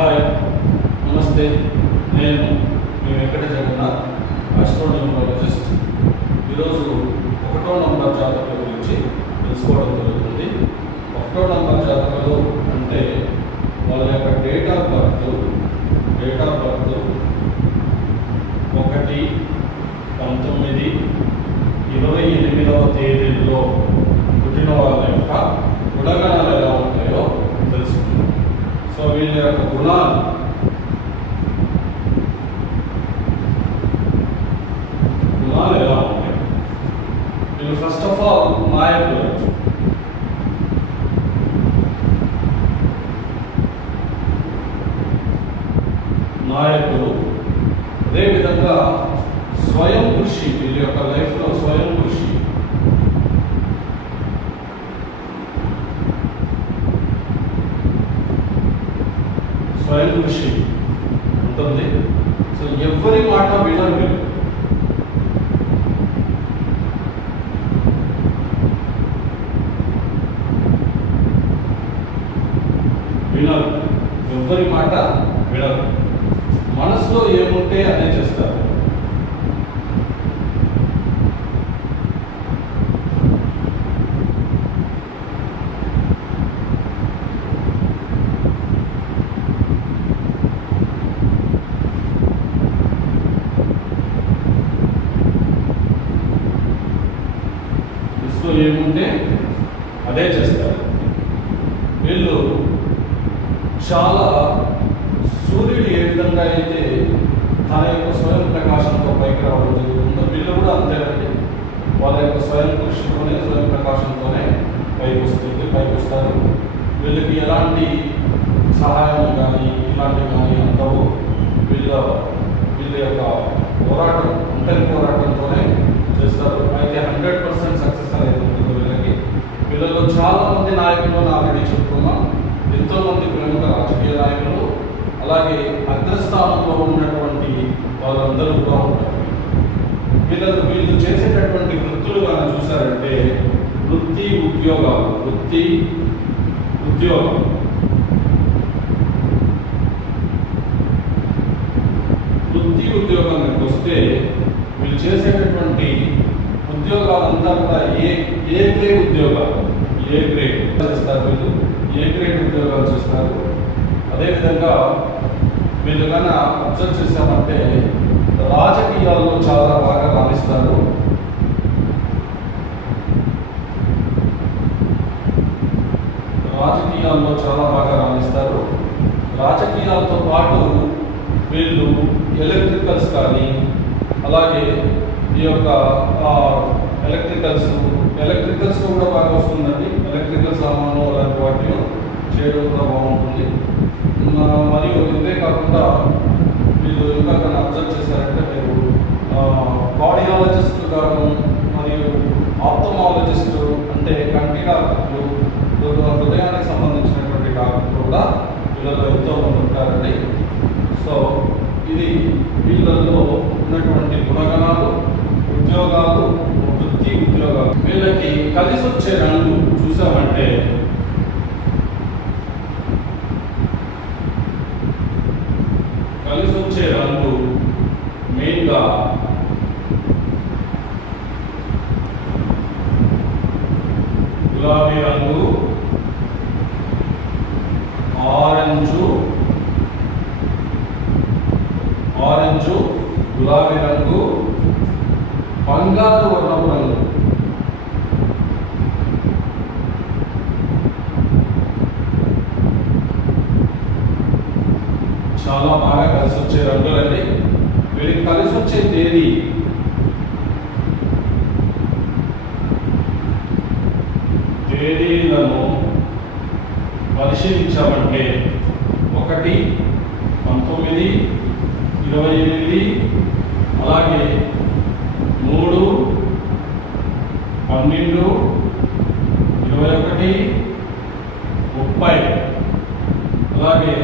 Hi, నమస్తే. నేను మీ Venkata Jagannadh, astronumerologist. ఈరోజు 1వ నంబర్ జాతకుల గురించి తెలుసుకోవడం జరుగుతుంది. 1వ నంబర్ జాతకులు అంటే వాళ్ళ యొక్క డేట్ ఆఫ్ బర్త్ 1-19-28వ తేదీల్లో పుట్టిన వాళ్ళ యొక్క గుణగణాలు ఎలా ఉంటాయో తెలుసుకుందాం. సో వీళ్ళ యొక్క గుణాలు ఎలా ఉంటాయి? వీళ్ళు ఫస్ట్ ఆఫ్ ఆల్ నాయకులు. అదేవిధంగా స్వయం కృషి, వీళ్ళ యొక్క లైఫ్లో స్వయం కృషి. ఉంటుంది. సో ఎవరి మాట వినరు ఎవరి మాట వినరు. మనసులో ఏముంటే అదే చేస్తారు. ఏముంటే అదే చేస్తారు. వీళ్ళు చాలా సూర్యుడు ఏ విధంగా అయితే తన యొక్క స్వయం ప్రకాశంతో పైకి రావడం జరుగుతుందో వీళ్ళు కూడా అంతేనండి. వాళ్ళ యొక్క స్వయం కృషితోనే, స్వయం ప్రకాశంతోనే పైకి వస్తారు. వీళ్ళకి ఎలాంటి సహాయం కానీ ఇలాంటివి కానీ అందవు. వీళ్ళ యొక్క ఒంటరి పోరాటంతోనే చేస్తారు. అయితే 100% సక్సెస్ అనేది ఉంటుంది వీళ్ళకి. వీళ్ళలో చాలా మంది నాయకులను ఆల్రెడీ చెప్పుకున్నాం. ఎంతోమంది ప్రముఖ రాజకీయ నాయకులు, అలాగే అగ్రస్థానంలో ఉన్నటువంటి వాళ్ళందరూ కూడా ఉంటారు. వీళ్ళు చేసేటటువంటి వృత్తులు కానీ చూసారంటే వృత్తి ఉద్యోగానికి వస్తే వీళ్ళు చేసేటటువంటి ఉద్యోగాలంతా కూడా ఏ గ్రేడ్ ఉద్యోగాలు చేస్తారు. వీళ్ళు ఏ గ్రేడ్ ఉద్యోగాలు చేస్తారు. అదేవిధంగా వీళ్ళు కన్నా అబ్జర్వ్ చేశామంటే రాజకీయాల్లో చాలా బాగా రాణిస్తారు. రాజకీయాలతో పాటు వీళ్ళు ఎలక్ట్రికల్స్ కానీ, అలాగే ఈ యొక్క ఎలక్ట్రికల్స్ కూడా బాగా వస్తుందండి. ఎలక్ట్రికల్ సామాను అలాంటి వాటిని చేయడం కూడా బాగుంటుంది. మరియు ఇవే కాకుండా వీళ్ళు ఇంకా కానీ అబ్జర్వ్ చేశారంటే మీరు కార్డియాలజిస్ట్ గాను, మరియు ఆప్థమాలజిస్ట్ అంటే కంటి డాక్టర్లు, హృదయానికి సంబంధించినటువంటి డాక్టర్లు కూడా వీళ్ళలో ఎంతో మంది ఉంటారండి. సో ఇది వీళ్ళల్లో ఉన్నటువంటి గుణగణాలు, ఉద్యోగాలు. వీళ్ళకి కలిసి వచ్చే రంగు చూసామంటే మెయిన్గా గులాబీ రంగు, ఆరెంజు, గులాబీ రంగు, బంగారు వర్ణపు రంగు. చాలా బాగా కలిసి వచ్చే రంగులండి. వీళ్ళకి కలిసి వచ్చే తేదీలను పరిశీలించామంటే 1-19-28, అలాగే 3-12-21-30, అలాగే